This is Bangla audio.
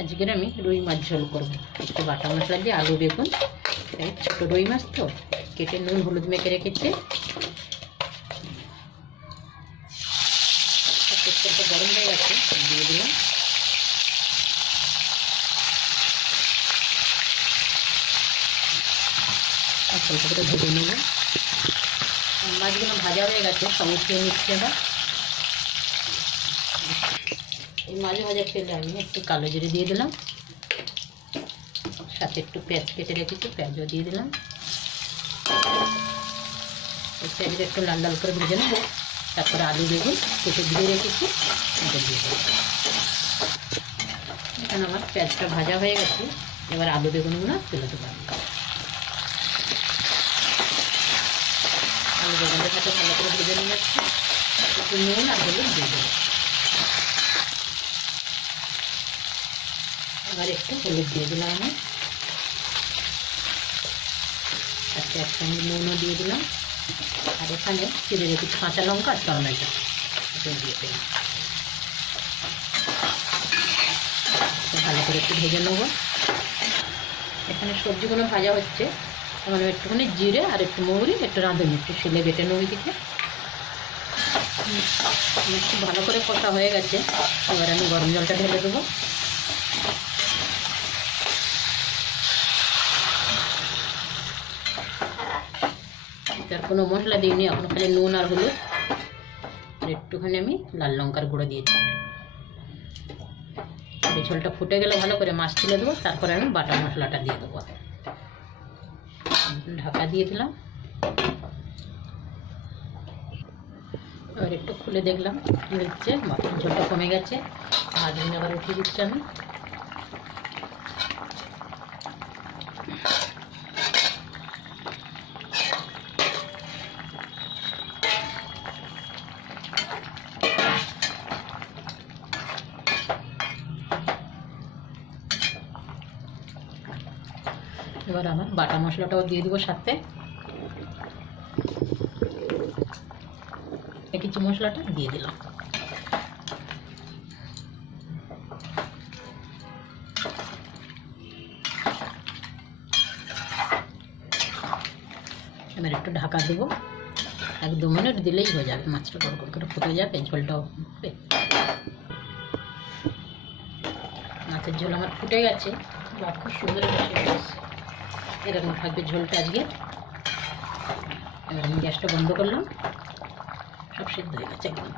আজকের আমি রুই মাছ ঝোল করবো। একটু বাটা মশলা দিয়ে আলু বেগুন, ছোটো রুই মাছ তো কেটে নুন হলুদ মেখে রেখেছি। তেলটা গরম হয়ে গেছে, দিয়ে দিলাম। অল্প করে ভেজে নেব। মাছগুলো ভাজা হয়ে গেছে, সব উঠিয়ে নিচ্ছি। আবার এই মাছ ভাজা ফেলে আমি একটু কালো জিরে দিয়ে দিলাম, সাথে একটু পেঁয়াজ কেটে রেখেছি, পেঁয়াজও দিয়ে দিলাম। এই পেঁয়াজটা একটু লাল লাল করে ভেজে নেব। তারপরে আলু বেগুন কেটে দিয়ে রেখেছি, এটা দিয়ে দেবো। এখানে আমার পেঁয়াজটা ভাজা হয়ে গেছে, এবার আলু বেগুনগুলো তুলে দেবো। আলু বেগুনের সাথে ভালো করে ভেজে নিয়ে যাচ্ছি। একটু নুন আর হলুদ দিয়ে দেবো। এবার একটু হলুদ দিয়ে দিলাম আমি, সাথে এক চামচ নুনও দিয়ে দিলাম। আর এখানে চিড়ে রেখেছি কাঁচা লঙ্কা আর টমেটো, এটা দিয়ে দিলাম। ভালো করে একটু ভেজে নেবো। এখানে সবজিগুলো ভাজা হচ্ছে, মানে একটুখানি জিরে আর একটু মৌরি, একটু রাঁধুনি একটু শিলে বেটে নেবো দিকে। একটু ভালো করে কষা হয়ে গেছে, এবার আমি গরম জলটা ঢেলে দেবো। আর কোনো মশলা দিইনি, এখন খালি নুন আর হলুদ আর একটুখানি আমি লাল লঙ্কার গুঁড়ো দিয়েছি। এই ঝোলটা ফুটে গেলে ভালো করে মাছ তুলে দেবো, তারপরে আমি বাটা মশলাটা দিয়ে দেবো। ঢাকা দিয়ে দিলাম। এবার একটু খুলে দেখলাম নিচ্ছে, মাছের ঝোলটা কমে গেছে। মাছগুলো আবার উঠিয়ে দিচ্ছি আমি। এবার আমার বাটা মশলাটাও দিয়ে দিব সাথে। কিছু মশলাটা দিয়ে দিলাম। এবার একটু ঢাকা দেবো, 1-2 মিনিট দিলেই হয়ে যাবে। মাছটা গড় গড় করে ফুটে যাবে, ঝোলটাও হবে। মাছের ঝোল আমার ফুটে গেছে, খুব সুন্দর এরকম থাকবে ঝোলটা আজকে। এবার আমি গ্যাসটা বন্ধ করলাম, সব সিদ্ধ হয়ে গেছে একদম।